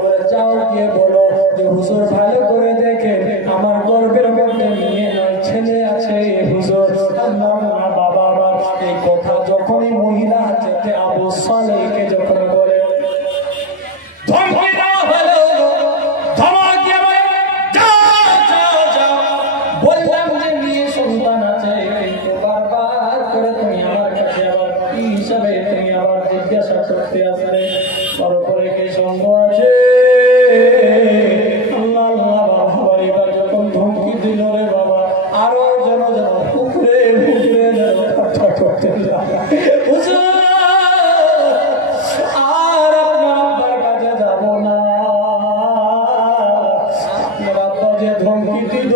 বলে যাও গিয়ে বলো যে হুজুর ভালো করে দেখে আমার গর্ভের মধ্যে মেয়ে নয় ছেলে আছে হুজুর। বাবা আমার এই কথা যখনই মহিলা যেতে আবু সালেহকে যখন বলে ধমকি দেওয়া হলো, ধমকি বলে বললাম যে মেয়ে সন্তান আছে, কিন্তু বারবার করে তুমি আমার কাছে আবার কি হিসাবে তুমি আবার জিজ্ঞাসা করতে আসলে তারপরে কি সন্দেহ আছে? আল্লাহ আল্লাহ বাবা এবার যখন ধমকি দিল রে বাবা আরো যেন যেন পুকুরে পুকুরে যেন কথা করতে আর আপনার আব্বার কাছে যাব না। আপনার আব্বা যে ধমকি দিল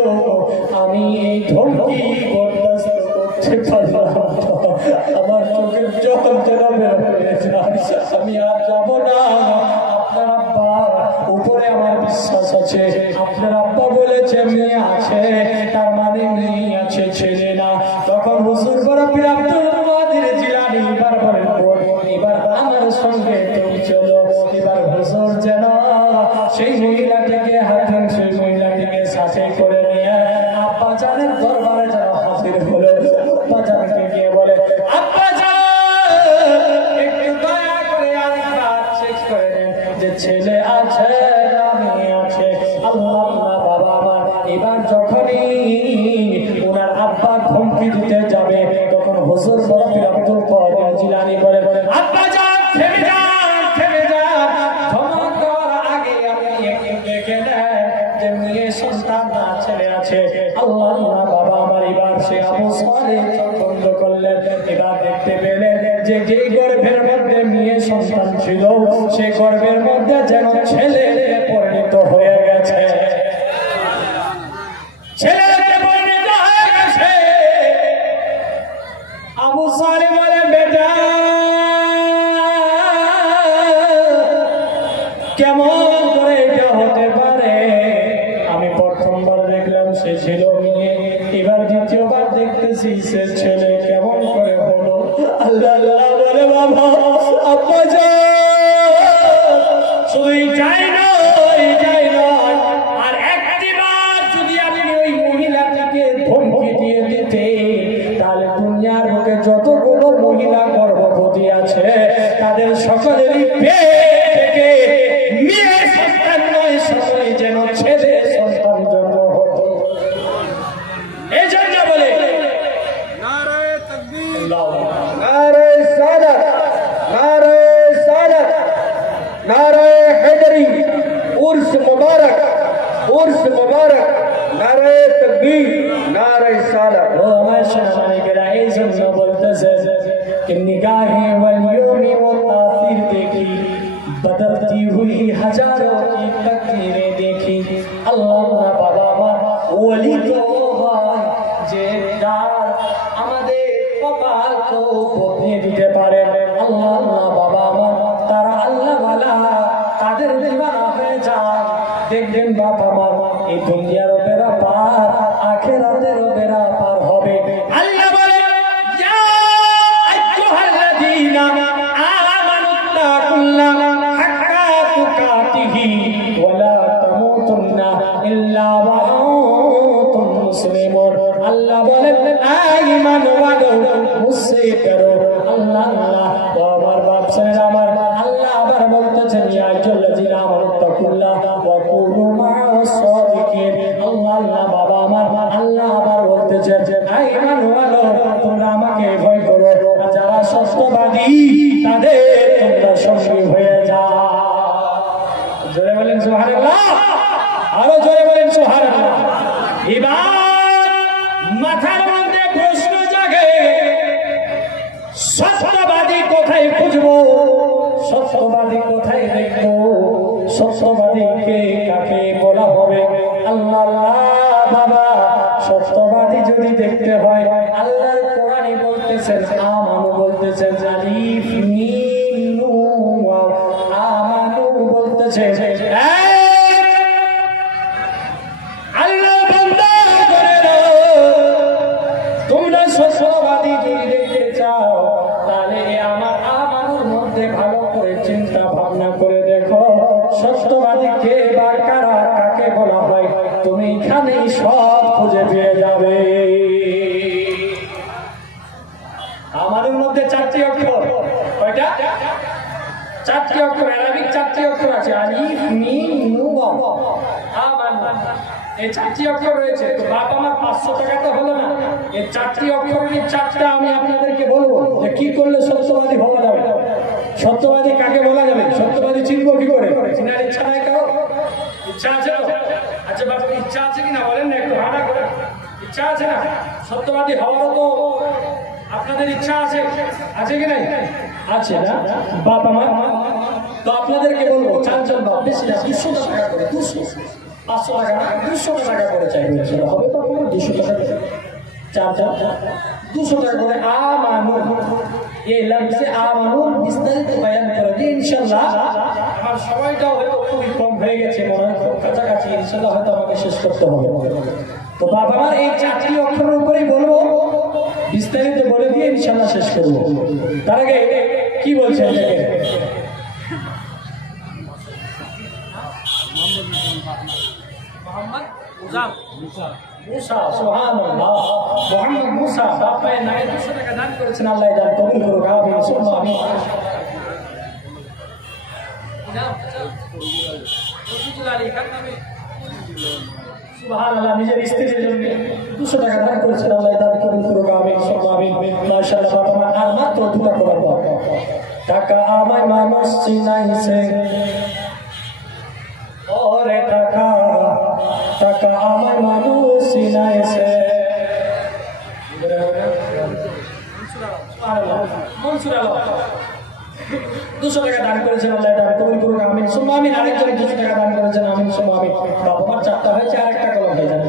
আমি এই ধমকি বরদাস্ত করতে পারলাম না। আমার চোখের জল যেন বের হয়ে যায়, আমি আর যাব না। আপনার আব্বা উপরে আমার বিশ্বাস আছে, আপনার আব্বা বলেছে মেয়ে আছে, তার মানে মেয়ে আছে ছেলে না। তখন হুজুর বড় পীর আব্দুল কাদের জিলানী এবার বলেন এবার আমার সঙ্গে তুমি চলো। এবার হুজুর যেন সেই মহিলাটিকে হাতে সেই মহিলাটিকে সাথে করে নিয়ে আব্বা জানের দরবারে যেন হাজির হলো। আব্বা জানকে গিয়ে বলে আব্বা জান একটু দয়া করে আরেকবার চেক করে নেন যে ছেলে আছে না মেয়ে আছে। আল্লাহ আল্লাহ বাবা আমার এবার যখনই ওনার আব্বা ধমকি দিতে যাবে তখন হুজুর বড় পীর আব্দুল কাদের জিলানী বলে আব্বা জান থেমে যান থেমে যান, ধমক দেওয়ার আগে আপনি একটু দেখে নেন যে মেয়ে সন্তান না ছেলে আছে। আল্লাহ আল্লাহ বাবা আমার এবার সে আবু সালেহ বন্ধ করলেন। এবার দেখতে পেলেন যে যে গর্ভের মধ্যে মেয়ে সন্তান ছিল সে গর্ভের মধ্যে যেন ছেলে পরিণত হয়ে গেছে, ছেলেতে পরিণত হয়ে গেছে। আবু সালেহ বলে বেটা কেমন করে এটা হতে পারে? আমি প্রথমবার দেখলাম সে ছিল মেয়ে, এবার দ্বিতীয়বার দেখতেছি সে ছেলে, কেমন করে হলো? আল্লাহ আল্লাহ বলে বাবা আব্বা শুধু যাই নয় আর একটিবার যদি আমি ওই মহিলাটিকে ধমকি দিয়ে দিতে তাহলে দুনিয়ার বুকে যতগুলো মহিলা গর্ভবতী আছে তাদের সকলেরই পেট থেকে মেয়ে সন্তান নয় সকলে যেন ছেলে সন্তান জন্ম হতো। এই জন্য বলে নারায়ে তাকবীর, নারায়ে সালাত, নারায়ে সালাত, নারায়ে हैदरी, उर्स मुबारक, उर्स मुबारक, नाराये तकबीर, नाराये सालात। वो हमारे शहनाई के राय जन्म बोलते से कि निगाहें वलियों में वो तासीर देखी, बदलती हुई हजारों की तकदीरें देखी। अल्लाह बाबा আমার ওলি তো হয় যে আমাদের কপালকে বদলে দিতে পারে। আল্লাহ আল্লাহ বাবা আমার তারা আল্লাহ ওয়ালা তাদের দিওয়ানা হয়ে যায়। দেখবেন বাবা আমার এই দুনিয়ারও বেড়া পার আখিরাতেরও বেড়া পার হবে। আল্লাহ বলে ইয়া আইয়ুহাল্লাযীনা আমানুত্তাকুল্লাহা হাক্কা তুকাতিহি ওয়া লা তামুতুন্না ইল্লা ওয়া আনতুম মুসলিমুন। আল্লাহ বলেন ঈমান ওয়ালো মুসে করো। আল্লাহ আল্লাহ আমার বাপ ছেলেরা আমার আল্লাহ আবার বলতেছেন ইয়া আইয়ুহাল্লাযীনা আমানুত্তাকুল্লাহা ওয়া কুনু মা'আস সাদিকিন। আল্লাহ আল্লাহ বাবা আমার আল্লাহ আবার বলতেছেন ঈমান ওয়ালো তোমরা আমাকে ভয় করো, যারা সত্যবাদী তাদের তোমরা সঙ্গী হয়ে যাও। জোরে বলেন সুবহানাল্লাহ, আরো জোরে বলেন সুবহানাল্লাহ। এবার মাথার মধ্যে প্রশ্ন জাগে সত্যবাদী কোথায় খুঁজবো, সত্যবাদী কোথায় দেখবো, সত্যবাদীকে কাকে বলা হবে? আল্লাহ আল্লাহ বাবা সত্যবাদী যদি দেখতে হয় আল্লাহর কোরআনে বলতেছেন আমানু বলতেছেন আলিফ মিম নুন আমানু বলতেছেন আল্লাহ বান্দা করে তোমরা সত্যবাদী যদি দেখতে চাও তাহলে আমার আমানুর মধ্যে ভালো করে চিন্তা ভাবনা করে দেখো সত্য এইখানেই সব খুঁজে পেয়ে যাবে। আমাদের মধ্যে 4টি অক্ষর, কয়টা? 4টি অক্ষর, আরবিক 4টি অক্ষর আছে, আলিফ মিম নুন আমানা, এই 4টি অক্ষর রয়েছে। তো বাপ আমার 500 টাকা তো হলো না, এই 4টি অক্ষরের 4টা আমি আপনাদেরকে বলবো যে কি করলে সত্যবাদী হওয়া যাবে। সত্যবাদী কাকে বলা যাবে? সত্যবাদী চিনবো কি করে? চিনার ইচ্ছা নাই কারো? ইচ্ছা আছে তো? আচ্ছা বাবা, ইচ্ছা আছে কিনা বলেন না একটু, হাঁটা করে ইচ্ছা আছে না? সত্যবাদী হওয়ারও তো আপনাদের ইচ্ছা আছে, আছে কি নাই? আছে না বাপ আমার? তো আপনাদেরকে বলবো, 4 জন বাপ, বেশি না, 200 টাকা করে, 200 500 টাকা না, 200 টাকা করে চাইবে, সেটা হবে তো আপনার 200 টাকা করে। 4 জন 200 টাকা করে আমানু, এই লফজে আমানু বিস্তারিত বয়ান করে দিই ইনশাআল্লাহ। আমার সময়টাও হয়তো খুবই কম হয়ে গেছে, মনে হয় খুব কাছাকাছি, ইনশাআল্লাহ হয়তো আমাকে শেষ করতে হবে। তো বাবা আমার এই 4টি অক্ষরের উপরেই বলবো, বিস্তারিত বলে দিয়ে ইনশাআল্লাহ শেষ করবো। তার আগে কি বলছেন দেখেন। মুসা, সুবহানাল্লাহ, মুহাম্মদ মুসা বাপ মায়ের নামে 200 টাকা দান করেছেন, আল্লাহ দান কবুল করুক, আমিন সুম্মা আমিন। সুবহানাল্লাহ, নিজের স্ত্রীর জন্য 200 টাকা দান করেছেন, আল্লাহ দান কবুল করুক, আমিন সুম্মা আমিন। মাশাআল্লাহ, বাপ মা আর মাত্র 2টা করার পর টাকা আমায় মানুষ চিনাইছে, ওরে টাকা টাকা আমায় মানুষ চিনাইছে। মনসুর আলম 200 টাকা দান করেছেন, আল্লাহ দান কবুল করুক, আমিন সুম্মা আমিন। আরেকজন 200 টাকা দান করেছেন, আমিন সুম্মা আমিন। বাবা আমার 4টা হয়েছে, আর একটা কলম হয়ে যাবে,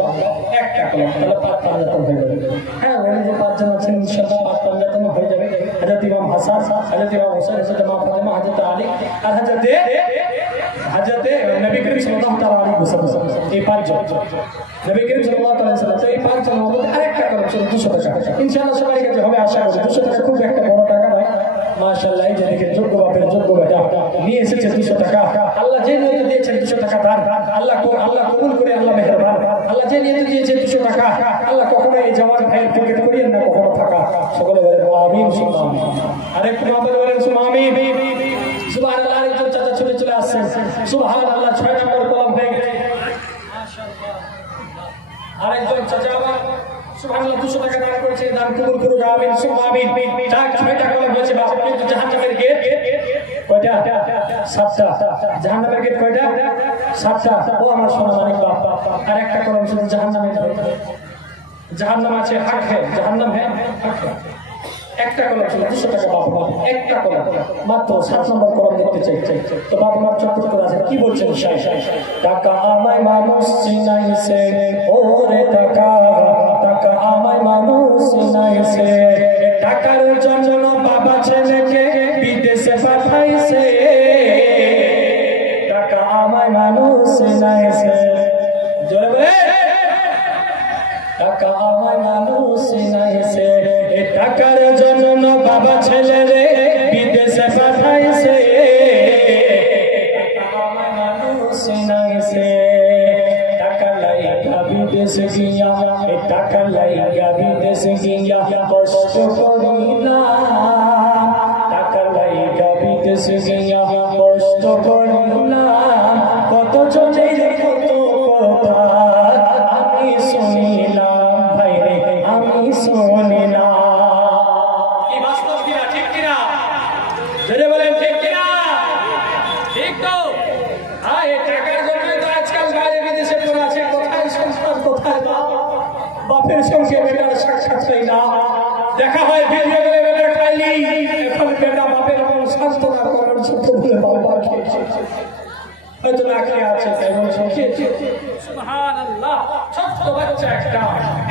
একটা কলম, তাহলে 5 পাঞ্জাতন হয়ে যাবে। হ্যাঁ, ওই যে 5 জন আছেন ইনশাআল্লাহ 5 পাঞ্জাতন হয়ে যাবে। হযরত ইমাম হাসান, হযরত ইমাম হোসেন, হযরত মা ফাতেমা, হযরত আলী আর হযরত নবী করিম সাল্লাল্লাহু আলাইহি ওয়াসাল্লাম, এই 5 জন নবী করিম সাল্লাল্লাহু আলাইহি ওয়াসাল্লাম। তো এই 5 জন মধ্যে আরেকটা কলম ছিল 200 টাকা, ইনশাআল্লাহ সবাই কাছে হবে আশা করি। 200 টাকা খুব একটা বড় টাকা নয়, মাশাআল্লাহ। এই যে দেখেন, যোগ্য বাপের যোগ্য বেটা নিয়ে এসেছে 200 টাকা। আল্লাহ যে নিয়ত দিয়েছেন 200 টাকা দান, আল্লাহ কবুল করে, আল্লাহ মেহেরবান। আল্লাহ যে নিয়ত দিয়েছে 200 টাকা, আল্লাহ কখনো এই জওয়ান ভাইয়ের পকেট করিয়েন না, কখনো টাকা। সকলে বলেন আমিন সুবহান আমিন। আরেকটু আমাদের বলেন সুবহান আমিন। সুবহানাল্লাহ, আরেকজন চাচা চলে আসছেন, সুবহানাল্লাহ, 6 নম্বর কলম হয়ে গেছে, মাশাআল্লাহ। আরেকজন চাচা আবার সুবহানাল্লাহ 200 টাকা দান করেছে, দান কবুল করুক, আমিন সুবহান আমিন। 6টা কলম হয়েছে বাপ। কিন্তু জাহান্নামের গেট কয়টা? 7টা। জাহান্নামের গেট কয়টা? 7টা। ও আমার সোনা মানিক বাপ, আর একটা কলম শুধু জাহান্নামের। জাহান্নাম আছে, হক है, জাহান্নাম है, হক है। একটা কলম ছিল 200 টাকা বাপ, একটা কলম মাত্র। 7 নম্বর কলম দেখতে চাই। তো বাপ আমার চক্কর করে আছে, কি বলছেন? টাকা আমায় মানুষ চিনাইছে, ওরে টাকা টাকা আমায় মানুষ চিনাইছে, টাকার জন্য বাবা ছেলেকে বিদেশে পাঠাইছে, টাকা আমায় মানুষ চিনাইছে। জোরে বলে, টাকা আমায় মানুষ চিনাইছে, টাকার জন্য বাবা ছেলে বিদেশে পাঠাইছে, টাকা আমায় মানুষ চিনাইছে, টাকা লাইগা বিদেশে গিয়া, টাকা লাইগা বিদেশে গিয়া কষ্ট করিলাম, টাকা লাইগা বিদেশে গিয়া কষ্ট করিলাম, কত জনের কত কথা আমি শুনিলাম, ভাইরে আমি শুনিলাম। কি বাস্তব কিনা, ঠিক কিনা? জোরে বলেন ঠিক কিনা? ঠিক তো? হ্যাঁ, এই টাকার জন্য তো আজকাল বাইরে বিদেশে পড়ে আছে। কোথায় সংসার, কোথায় বাপের সঙ্গে বেটার সাক্ষাৎ হয় না, দেখা হয় ভিডিও করে বেটার খাইলি, এখন বেটা বাপের সান্ত্বনা করার ছোট বলে বাবা খেয়েছে, হয়তো না খেয়ে আছে, তাই বলছে সুবহানাল্লাহ। ছোট্ট বাচ্চা একটা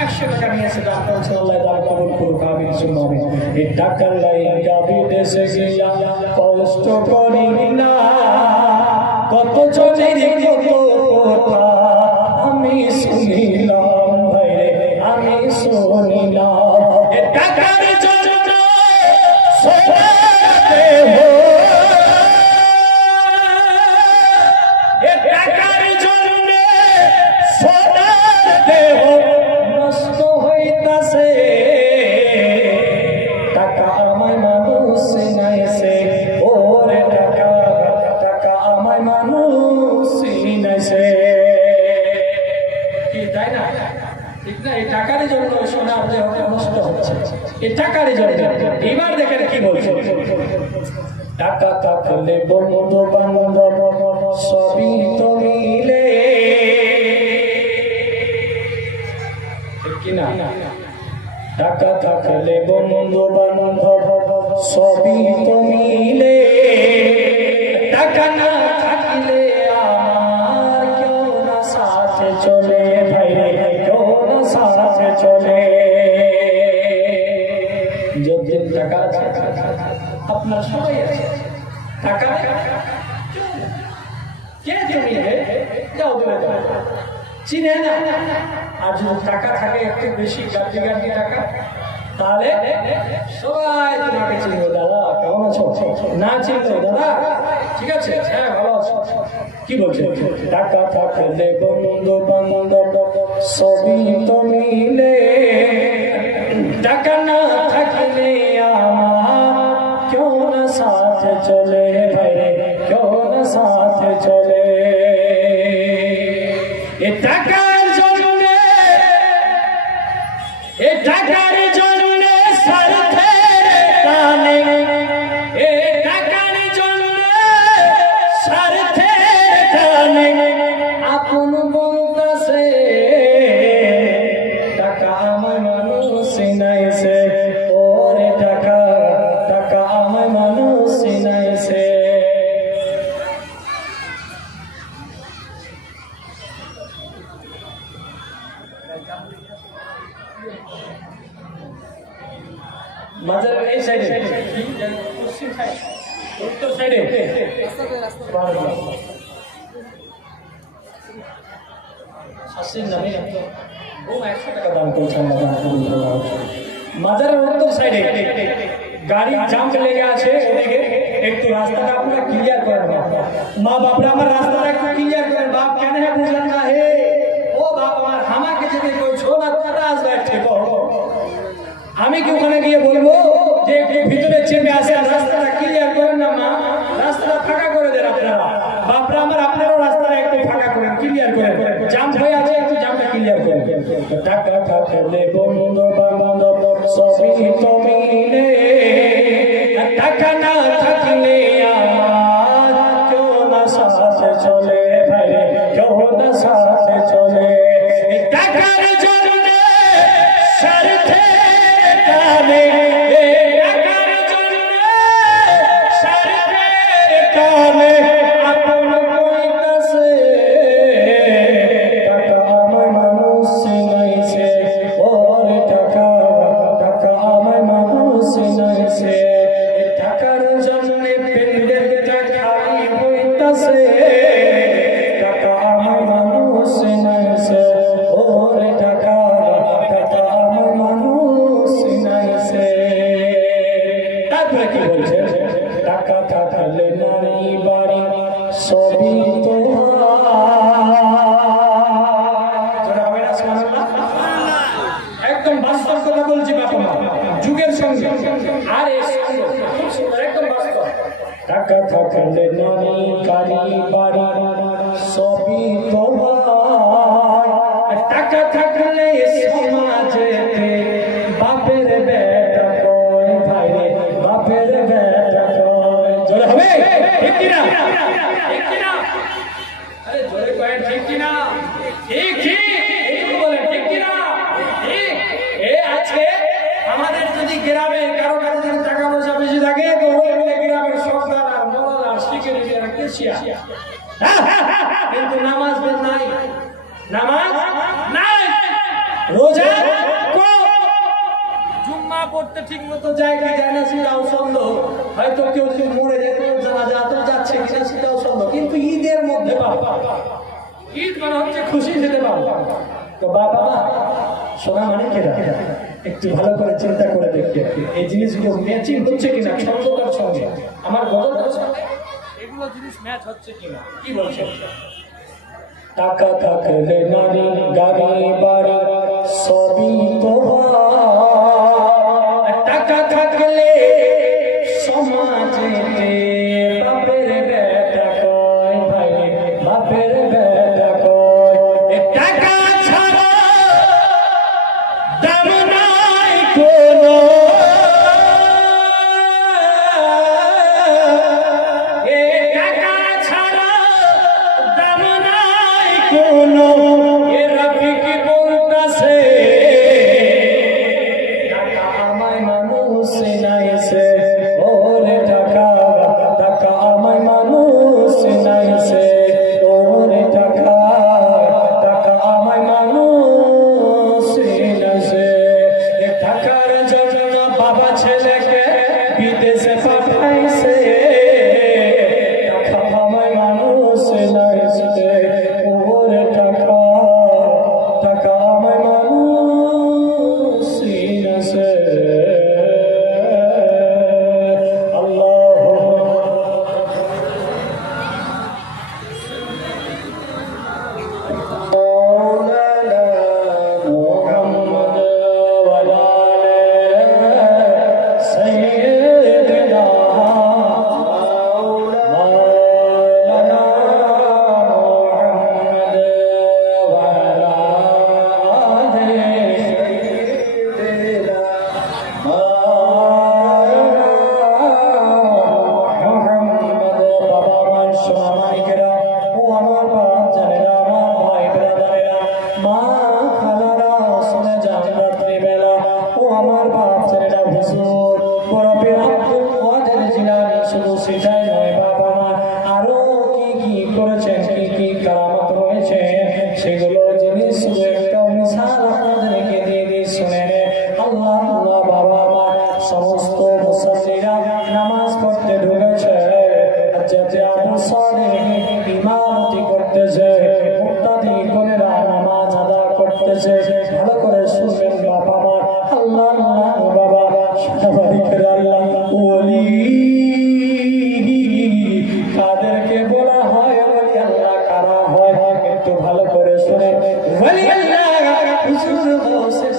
100 টাকা নিয়েছে, দান করেছে, আল্লাহ দান কবুল করুক, আমিন সুম্মা আমিন। এই টাকার লাইগা বিদেশে গিয়া কষ্ট করি না, কত জনের কত কথা আমি শুনিলাম, ভাইরে আমি শুনিলাম, এ টাকার জন্য সোনাতে হো, এ টাকার জন্য সোনা মানুষ চিনাইছে কি তাই না ঠিক না এই টাকার জন্য সোনার দেহ নষ্ট হচ্ছে এই টাকার জন্য এবার দেখেন কি বলছে টাকা থাকলে বন্ধু বান্ধব সবই তো মিলে ঠিক কিনা টাকা থাকলে বন্ধু বান্ধব সবই তো মিলে টাকা না থাকলে আমার কেউ না সাথে চলে ভাই কেউ না সাথে চলে যতদিন টাকা আছে আপনার সবাই আছে টাকা কে জমিয়ে যাও দূরে যাও চিনে না আর যদি টাকা থাকে একটু বেশি গাড়ি গাড়ি টাকা তাহলে সবাই তোমাকে চিনবে দাদা কেমন আছো না চিনবে দাদা ঠিক আছে হ্যাঁ ভালো আছো কি বলছে টাকা থাকলে বন্ধু বান্ধব সবই তো মিলে টাকা না থাকলে আমার কেউ না সাথে চলে ভাই কেউ না সাথে চলে এ টাকার জন্য এ টাকার জন্য স্বার্থের টানে এ টাকার জন্য স্বার্থের টানে আপন বলতাছে টাকা আমার মানুষ চিনাইছে ওরে টাকা টাকা আমার মানুষ চিনাইছে মাজারের এই সাইডে পশ্চিম সাইড উত্তর সাইডে মাজারের উত্তর সাইডে গাড়ি জাম লেগে আছে ওদিকে একটু রাস্তাটা আপনারা ক্লিয়ার করেন মা বাপরা আমার রাস্তাটা একটু ক্লিয়ার করেন বাপ কেন है বুঝলেন না হে ও বাপ আমার আমাকে যদি কোই ছোড়া তারা আসবে ঠিক আমি কি ওখানে গিয়ে বলবো যে একটু ভিতরে চেপে আসে আর রাস্তাটা ক্লিয়ার করেন না মা রাস্তাটা ফাঁকা করে দেন আপনারা বাপরা আমার আপনারাও রাস্তাটা একটু ফাঁকা করেন ক্লিয়ার করেন জাম হয়ে আছে একটু জামটা ক্লিয়ার করেন টাকা থাকলে বন্ধু বান্ধব সবই তো মিলে টাকা না থাকলে আমার কেউ না সাথে চলে ভাই কেউ না সাথে চলে টাকার জন্য স্বার্থে টানে টাকার জন্য স্বার্থের টানে আপন কইতাছে টাকা আমার মানুষ চিনাইছে ওরে টাকা টাকা আমার মানুষ চিনাইছে টাকার জন্য পেন্ডেলটা খালি হইতাছে টাকা আমার মানুষ চিনাইছে ওরে টাকা টাকা আমার মানুষ চিনাইছে তারপরে কি বলছে টাকা থাকলে নারী বাড়ি সবই একদম বাস্তব কথা বলছি বাবা যুগের সঙ্গে আর একদম বাস্তব টাকা থাকলে নারী গাড়ি বাড়ি সবই তোমার টাকা থাকলে সমাজেতে বাপের বেটা কয় ভাই বাপের বেটা কয় জোরে হবে ঠিক কিনা ঠিক কিনা আরে জোরে কয় ঠিক কিনা ঠিক ঠিক একটু বলেন ঠিক কিনা ঠিক আজকে আমাদের যদি গ্রামে কারো কারো যদি টাকা পয়সা বেশি থাকে তো ওই গ্রামের সরকার আর মরল আর সিকিউরিটি আর কেশিয়া কিন্তু নামাজ নাই নামাজ নাই রোজা জুম্মা পড়তে ঠিক মতো জায়গা যায় না সেটাও সন্দেহ হয়তো কেউ যদি মরে যায় জানাজা তো যাচ্ছে কিনা সেটাও সন্দেহ কিন্তু ঈদের মধ্যে বাবা ঈদ মানে হচ্ছে খুশি যেতে পারবো তো বাবা সোনা মানে কেনা একটু ভালো করে চিন্তা করে দেখবে এই জিনিসগুলো ম্যাচিং হচ্ছে কিনা ছন্দটার সঙ্গে আমার গজলটার সঙ্গে এগুলো জিনিস ম্যাচ হচ্ছে কিনা কি বলছো টাকা থাকলে নারী গাড়ি বাড়ি সবই তোমার টাকা থাকলে সমাজে বাপের বেটা কয় ভাই বাপের বেটা কয় এ টাকা ছাড়া দাম নাই কোনো এ টাকা ছাড়া দাম নাই কোনো এ রফিক বলতাছে টাকা আমায় মানুষ নাইছে ওরে টাকা টাকা আমায় মানুষ নাইছে ওরে টাকা টাকা আমায় মানুষ নাইছে এ টাকার জন্য বাবা ছেলেকে বিদেশে পাঠাইছে টাকা আমায় মানুষ নাইছে ওরে টাকা টাকা আমায় মানুষ নাইছে সেগুলো জিনিস একটা মিশাল আপনাদেরকে দিয়ে দিয়ে শুনে নে আল্লাহ আল্লাহ বাবা আমার সমস্ত মুসল্লিরা নামাজ পড়তে ঢুকেছে যাতে আবু সালেহ ইমামতি করতেছে মুক্তাদি করেরা নামাজ আদা করতেছে ভালো করে শুনবেন বাবা আমার আল্লাহ আল্লাহ বাবা সবাইকে আল্লাহ ওলি কাদেরকে বলা হয় ওলি আল্লাহ কারা হয় একটু ভালো করে শুনে ওলি আল্লাহ হুজুর বসে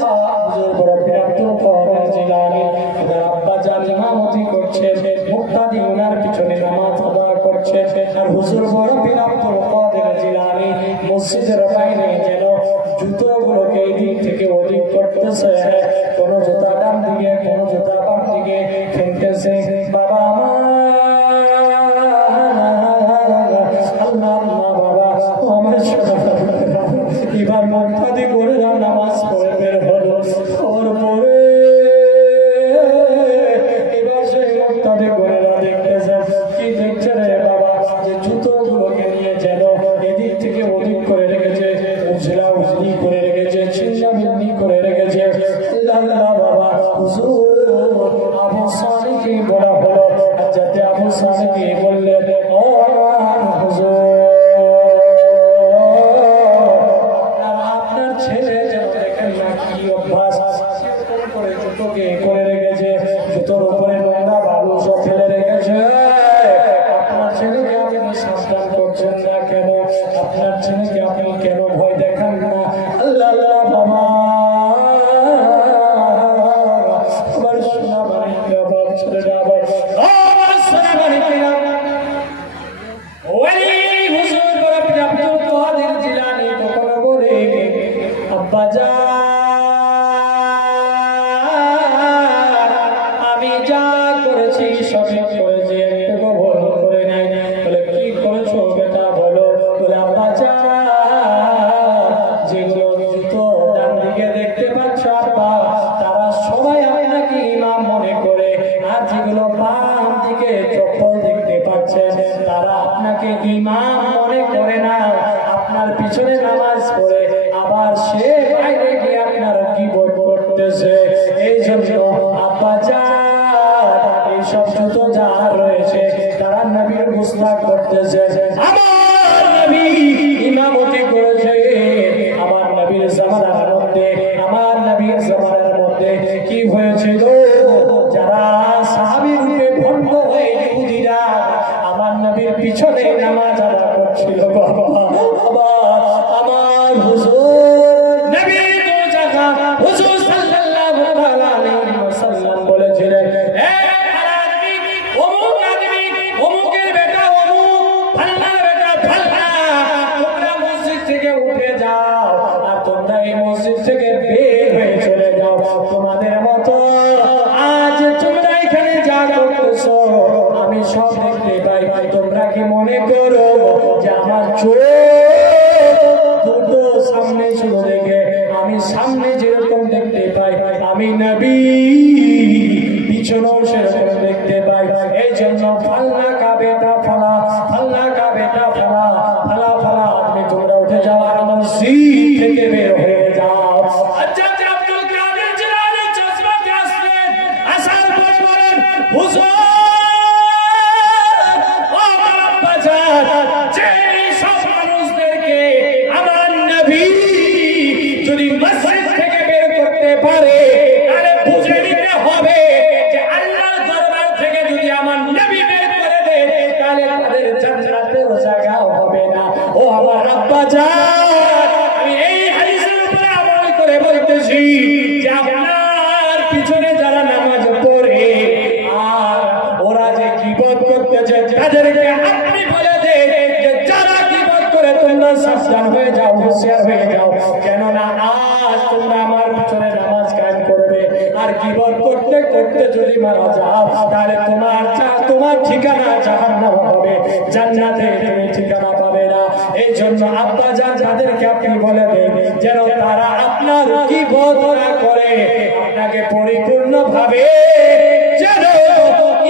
হুজুর বড় আব্দুল কাদের জিলানী ওনার আব্বা জান ইমামতি করছে মুক্তাদি ওনার পিছনে নামাজ আদা করছে আর হুজুর বড় আব্দুল কাদের জিলানী মসজিদের বাইরে যেন জুতোগুলোকে এই দিক থেকে ওদিক করতেছে কোন জুতা ডান দিকে কোন জুতা বাম দিকে ফেলতেছে বাবা এবার মুক্তাদি করে নামাজ পড়ে বের হলো ওর পরে এবার সেই মুক্তাদি করে দেখতেছে কি দেখছে রে বাবা যে জুতো গুলোকে নিয়ে যেন এদিক থেকে ওদিক করে রেখেছে উজলা উজলি করে রেখেছে ছিন্না ভিন্নি করে রেখেছে আল্লাহ বাবা হুজুর আবু সালেহকে বলা হলো যাতে আবু সালেহকে বললেন ও হুজুর ছেলে যেন দেখেন না কি অভ্যাস করে জুতোকে করে রেখেছে জুতোর উপরে নোংরা বালু সব ফেলে রেখেছে আপনার ছেলেকে আপনি সাবধান করছেন না কেন আপনার ছেলেকে আপনি কেন ভয় দেখান না আল্লাহ আল্লাহ বাবা আবার সোনা বাড়িটা বাপ ছেলেটা আবার সোনা বাড়িটা ওই হুজুর বড় আব্দুল কাদের জিলানী তখন বলে আমি যা করেছি সঠিক করেছি একটু ভুল করে নাই বলে কি করেছো বেটা বলো বলে আব্বা তোমরা এই মসজিদ থেকে বের হয়ে চলে যাও। তোমাদের মতো আজ তোমরা এখানে যা করতেছো আমি সব দেখতে পাই। তোমরা কি মনে করো যে আমার চোখ দুটো সামনে শুধু দেখে আমি সামনে যেরকম দেখতে পাই আমি নবী পিছনেও সেরকম দেখতে পাই। এই জন্য ফাল্লা কা বেটা ফালা, ফাল্লা কা বেটা ফালা, ফালা ফালা আপনি তোমরা উঠে যাও আর মসজিদ থেকে বের হয়ে যাও। আচ্ছা আব্দুল কাদের জিলানী চশমাতে আসলেন, আসার পরে বলেন হুজুর ও আমার বাজার যে সব মানুষদেরকে আমার নবী যদি মসজিদ থেকে বের করতে পারে তাহলে বুঝে নিতে হবে যে আল্লাহর দরবার থেকে যদি আমার নবী বের করে দেয় তাহলে তাদের জান্নাতের জায়গা হবে না। ও আমার আব্বা জান আমি এই হাদিসের উপরে আমল করে বলতেছি যে আপনার পিছনে যারা নামাজ পড়ে আর ওরা যে গীবত করতেছে তাদেরকে আপনি বলে দেন যে যারা গীবত করে তোমরা সাবধান হয়ে যাও, হুঁশিয়ার হয়ে যাও, কেননা আজ তোমরা আমার পিছনে নামাজ কায়েম করবে আর গীবত করতে করতে যদি মারা যাও তাহলে তোমার ঠিকানা জাহান্নাম হবে, জান্নাতে তুমি ঠিকানা পাবে না। এই জন্য আব্বা জান যাদেরকে আপনি বলে দেন যেন তারা আপনার গীবত না করে, আপনাকে পরিপূর্ণভাবে যেন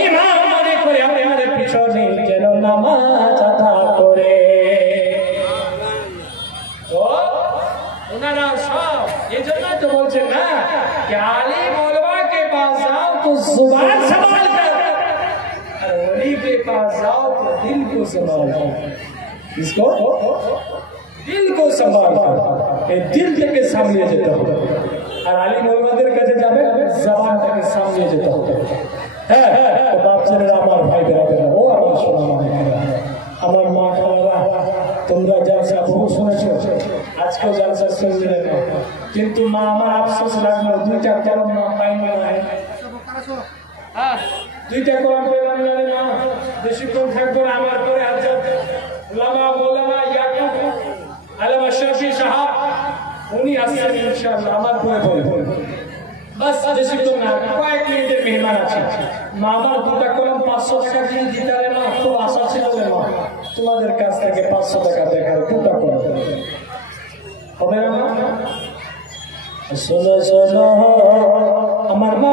ইমাম মনে করে আপনাদের পিছনে যেন নামাজ আদা করে। তো ওনারা সব এই জন্যই তো বলছেন না कि आलिम उलमा के पास जाओ तो जुबान संभाल कर और वली के पास जाओ तो दिल को संभाल कर। इसको दिल को संभाल कर दिल থেকে সামনে যেতে হবে আর আলিম উলমাদের কাছে যাবে জবান থেকে সামনে যেতে হবে। হ্যাঁ তো বাপ ছেলেরা আমার ভাই বেরাবেরা ও আমার সোনা মায়েরা আমার মা খালারা তোমরা জালসা বহু শুনেছো, আজকেও জালসা শুনলেন না, কিন্তু মা আমার আফসোস লাগলো দুইটা কলম না পাইনি না, দুইটা কলম পেলাম না, বেশিক্ষণ থাকবো না। আমার পরে হযরত উলামা মৌলানা ইয়াকুব আলামা শাফি সাহেব উনি আসছেন ইনশাআল্লাহ আমার পরে বলবেন। বাস বেশিক্ষণ না, কয়েক মিনিটের মেহমান আছে। মা আমার দুটা কলম 500 টাকা দিয়ে দিতে পারে না, খুব আশা ছিল যে মা তোমাদের কাছ থেকে 500 টাকা দেখার দুটা কলম হবে না। শোনো শোনো আমার মা